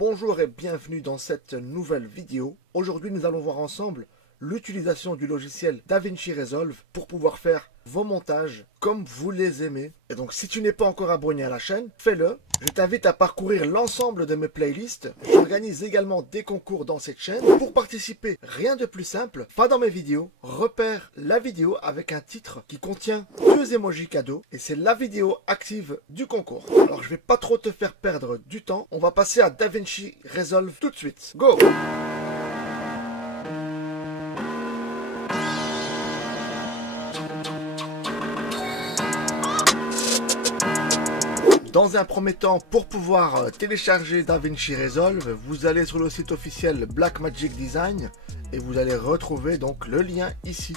Bonjour et bienvenue dans cette nouvelle vidéo. Aujourd'hui nous allons voir ensemble l'utilisation du logiciel DaVinci Resolve pour pouvoir faire vos montages comme vous les aimez. Et donc si tu n'es pas encore abonné à la chaîne, fais-le. Je t'invite à parcourir l'ensemble de mes playlists. J'organise également des concours dans cette chaîne. Pour participer, rien de plus simple, va dans mes vidéos, repère la vidéo avec un titre qui contient 2 emojis cadeaux et c'est la vidéo active du concours. Alors je vais pas trop te faire perdre du temps, on va passer à DaVinci Resolve tout de suite. Go! Dans un premier temps, pour pouvoir télécharger DaVinci Resolve, vous allez sur le site officiel Blackmagic Design et vous allez retrouver donc le lien ici,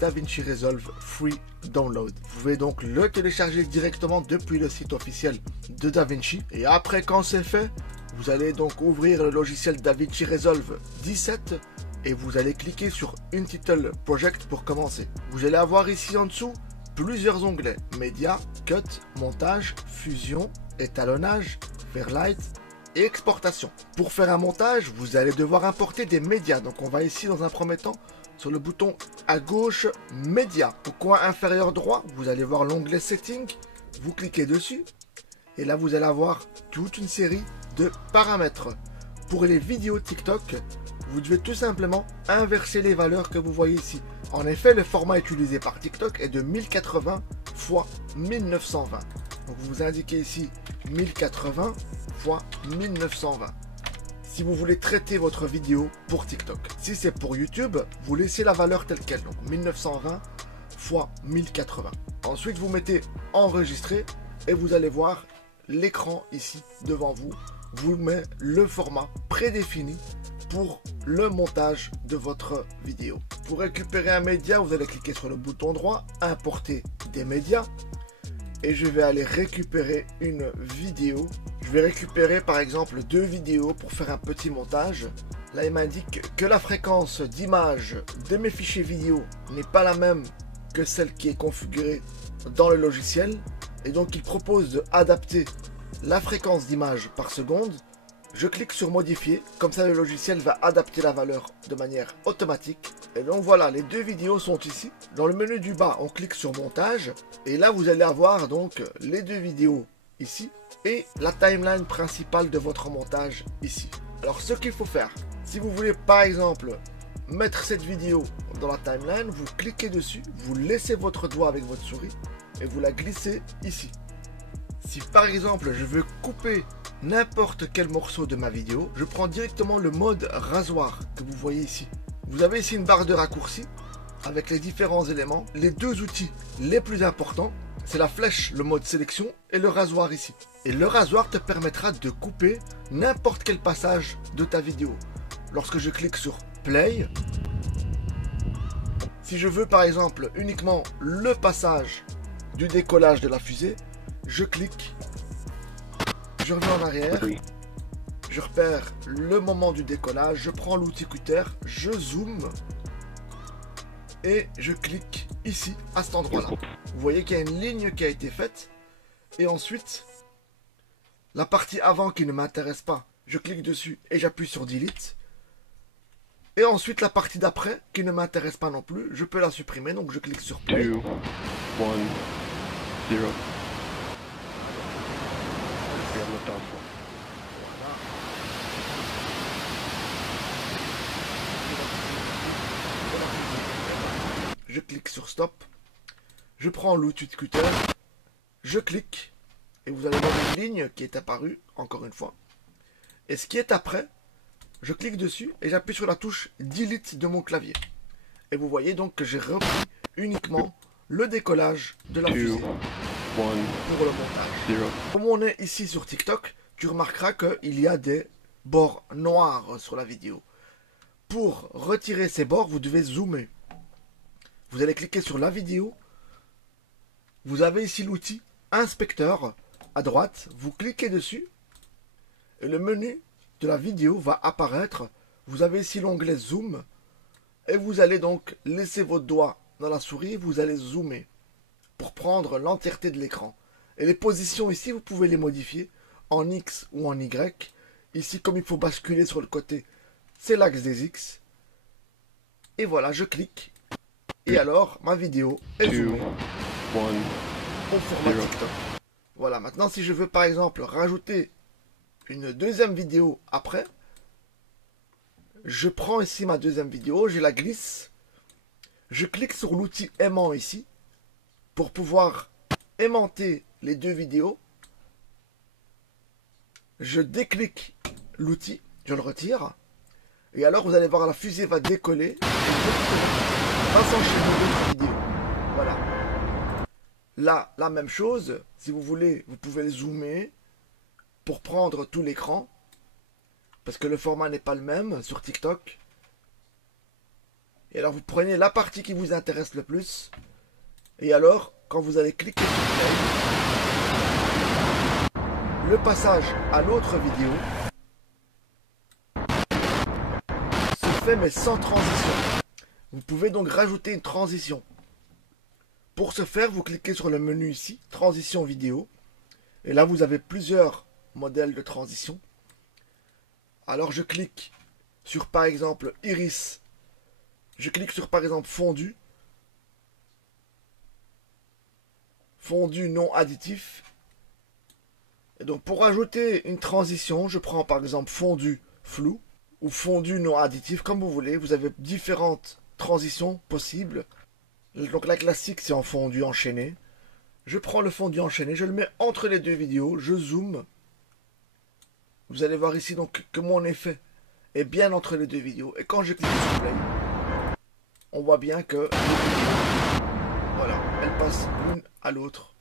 DaVinci Resolve Free Download. Vous pouvez donc le télécharger directement depuis le site officiel de DaVinci. Et après, quand c'est fait, vous allez donc ouvrir le logiciel DaVinci Resolve 17 et vous allez cliquer sur Untitled Project pour commencer. Vous allez avoir ici en dessous plusieurs onglets: Média, Cut, Montage, Fusion, Étalonnage, Fairlight et Exportation. Pour faire un montage, vous allez devoir importer des médias. Donc on va ici dans un premier temps sur le bouton à gauche Média. Au coin inférieur droit, vous allez voir l'onglet Setting. Vous cliquez dessus et là vous allez avoir toute une série de paramètres. Pour les vidéos TikTok, vous devez tout simplement inverser les valeurs que vous voyez ici. En effet, le format utilisé par TikTok est de 1080 x 1920. Donc vous indiquez ici 1080 x 1920. Si vous voulez traiter votre vidéo pour TikTok. Si c'est pour YouTube, vous laissez la valeur telle quelle. Donc 1920 x 1080. Ensuite, vous mettez enregistrer et vous allez voir l'écran ici devant vous. Vous met le format prédéfini pour le montage de votre vidéo. Pour récupérer un média, vous allez cliquer sur le bouton droit, importer des médias, et je vais aller récupérer une vidéo. Je vais récupérer par exemple 2 vidéos pour faire un petit montage. Là, il m'indique que la fréquence d'image de mes fichiers vidéo n'est pas la même que celle qui est configurée dans le logiciel, et donc il propose d'adapter la fréquence d'image par seconde. Je clique sur modifier, comme ça le logiciel va adapter la valeur de manière automatique. Et donc voilà, les 2 vidéos sont ici. Dans le menu du bas, on clique sur montage. Et là, vous allez avoir donc les 2 vidéos ici. Et la timeline principale de votre montage ici. Alors ce qu'il faut faire, si vous voulez par exemple mettre cette vidéo dans la timeline, vous cliquez dessus, vous laissez votre doigt avec votre souris et vous la glissez ici. Si par exemple je veux couper n'importe quel morceau de ma vidéo, je prends directement le mode rasoir que vous voyez ici. Vous avez ici une barre de raccourci avec les différents éléments. Les 2 outils les plus importants, c'est la flèche, le mode sélection, et le rasoir ici. Et le rasoir te permettra de couper n'importe quel passage de ta vidéo. Lorsque je clique sur play, si je veux par exemple uniquement le passage du décollage de la fusée, je clique, je reviens en arrière, je repère le moment du décollage, je prends l'outil cutter, je zoome et je clique ici à cet endroit-là. Vous voyez qu'il y a une ligne qui a été faite et ensuite la partie avant qui ne m'intéresse pas, je clique dessus et j'appuie sur delete. Et ensuite la partie d'après qui ne m'intéresse pas non plus, je peux la supprimer, donc je clique sur play. 2, 1, 0. Je clique sur stop, je prends l'outil de cutter, je clique et vous allez voir une ligne qui est apparue encore une fois. Et ce qui est après, je clique dessus et j'appuie sur la touche delete de mon clavier. Et vous voyez donc que j'ai repris uniquement le décollage de la fusée pour le montage. Comme on est ici sur TikTok, tu remarqueras qu'il y a des bords noirs sur la vidéo. Pour retirer ces bords, vous devez zoomer. Vous allez cliquer sur la vidéo. Vous avez ici l'outil inspecteur à droite. Vous cliquez dessus et le menu de la vidéo va apparaître. Vous avez ici l'onglet zoom et vous allez donc laisser votre doigt dans la souris. Vous allez zoomer pour prendre l'entièreté de l'écran. Et les positions ici, vous pouvez les modifier en X ou en Y. Ici, comme il faut basculer sur le côté, c'est l'axe des X. Et voilà, je clique. Et alors, ma vidéo est zoomée au format TikTok. Voilà, maintenant si je veux par exemple rajouter une deuxième vidéo après, je prends ici ma deuxième vidéo, je la glisse. Je clique sur l'outil aimant ici pour pouvoir aimanter les deux vidéos. Je déclique l'outil, je le retire. Et alors vous allez voir la fusée va décoller. Et va s'enchaîner d'autres vidéos. Voilà. Là, la même chose. Si vous voulez, vous pouvez le zoomer pour prendre tout l'écran. Parce que le format n'est pas le même sur TikTok. Et alors vous prenez la partie qui vous intéresse le plus. Et alors, quand vous allez cliquer sur play, le passage à l'autre vidéo se fait mais sans transition. Vous pouvez donc rajouter une transition. Pour ce faire, vous cliquez sur le menu ici, transition vidéo. Et là, vous avez plusieurs modèles de transition. Alors je clique sur par exemple iris. Je clique sur par exemple fondu. Fondu non additif. Et donc pour ajouter une transition, je prends par exemple fondu flou ou fondu non additif, comme vous voulez. Vous avez différentes transitions possibles. Donc la classique c'est en fondu enchaîné. Je prends le fondu enchaîné, je le mets entre les deux vidéos, je zoome. Vous allez voir ici donc que mon effet est bien entre les deux vidéos. Et quand je clique sur play, on voit bien que voilà, elles passent l'une à l'autre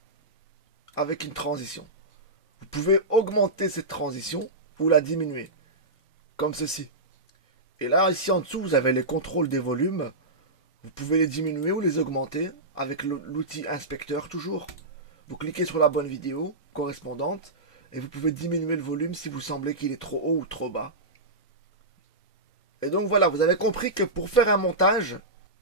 avec une transition. Vous pouvez augmenter cette transition ou la diminuer, comme ceci. Et là, ici en dessous, vous avez les contrôles des volumes. Vous pouvez les diminuer ou les augmenter avec l'outil inspecteur toujours. Vous cliquez sur la bonne vidéo correspondante et vous pouvez diminuer le volume si vous semblez qu'il est trop haut ou trop bas. Et donc voilà, vous avez compris que pour faire un montage,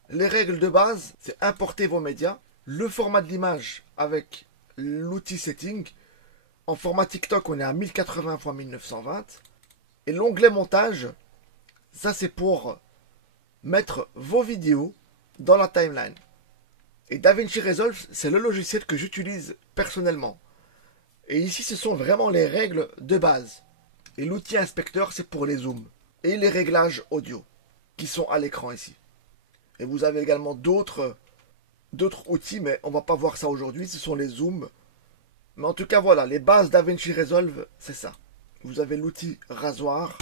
les règles de base, c'est importer vos médias, le format de l'image avec l'outil setting. En format TikTok, on est à 1080 x 1920. Et l'onglet montage, ça c'est pour mettre vos vidéos dans la timeline. Et DaVinci Resolve, c'est le logiciel que j'utilise personnellement. Et ici, ce sont vraiment les règles de base. Et l'outil inspecteur, c'est pour les zooms. Et les réglages audio, qui sont à l'écran ici. Et vous avez également d'autres outils, mais on va pas voir ça aujourd'hui. Ce sont les zooms. Mais en tout cas, voilà, les bases DaVinci Resolve, c'est ça. Vous avez l'outil rasoir.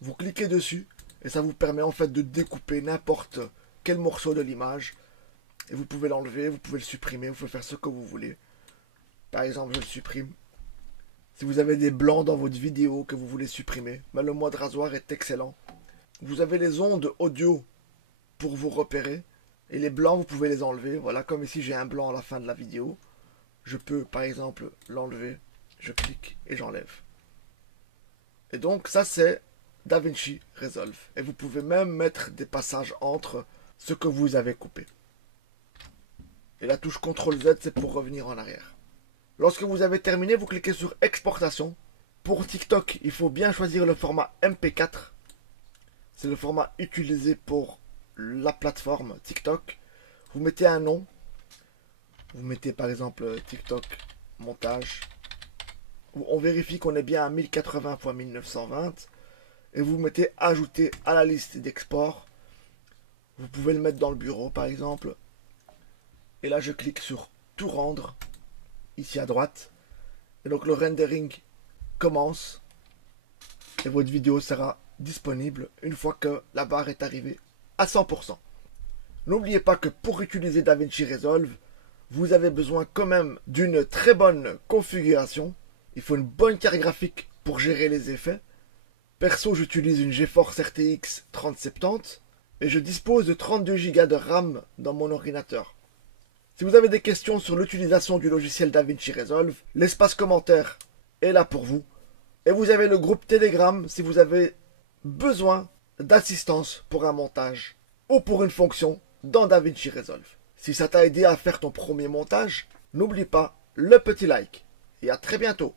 Vous cliquez dessus. Et ça vous permet en fait de découper n'importe quel morceau de l'image. Et vous pouvez l'enlever, vous pouvez le supprimer, vous pouvez faire ce que vous voulez. Par exemple, je le supprime. Si vous avez des blancs dans votre vidéo que vous voulez supprimer, ben le mode rasoir est excellent. Vous avez les ondes audio pour vous repérer. Et les blancs, vous pouvez les enlever. Voilà, comme ici j'ai un blanc à la fin de la vidéo. Je peux par exemple l'enlever. Je clique et j'enlève. Et donc ça c'est DaVinci Resolve. Et vous pouvez même mettre des passages entre ce que vous avez coupé. Et la touche CTRL Z, c'est pour revenir en arrière. Lorsque vous avez terminé, vous cliquez sur exportation. Pour TikTok, il faut bien choisir le format MP4. C'est le format utilisé pour la plateforme TikTok. Vous mettez un nom. Vous mettez par exemple TikTok montage. On vérifie qu'on est bien à 1080 x 1920. Et vous mettez ajouter à la liste d'export. Vous pouvez le mettre dans le bureau par exemple. Et là je clique sur tout rendre. Ici à droite. Et donc le rendering commence. Et votre vidéo sera disponible une fois que la barre est arrivée à 100%. N'oubliez pas que pour utiliser DaVinci Resolve, vous avez besoin quand même d'une très bonne configuration. Il faut une bonne carte graphique pour gérer les effets. Perso, j'utilise une GeForce RTX 3070 et je dispose de 32 Go de RAM dans mon ordinateur. Si vous avez des questions sur l'utilisation du logiciel DaVinci Resolve, l'espace commentaire est là pour vous. Et vous avez le groupe Telegram si vous avez besoin d'assistance pour un montage ou pour une fonction dans DaVinci Resolve. Si ça t'a aidé à faire ton premier montage, n'oublie pas le petit like. Et à très bientôt.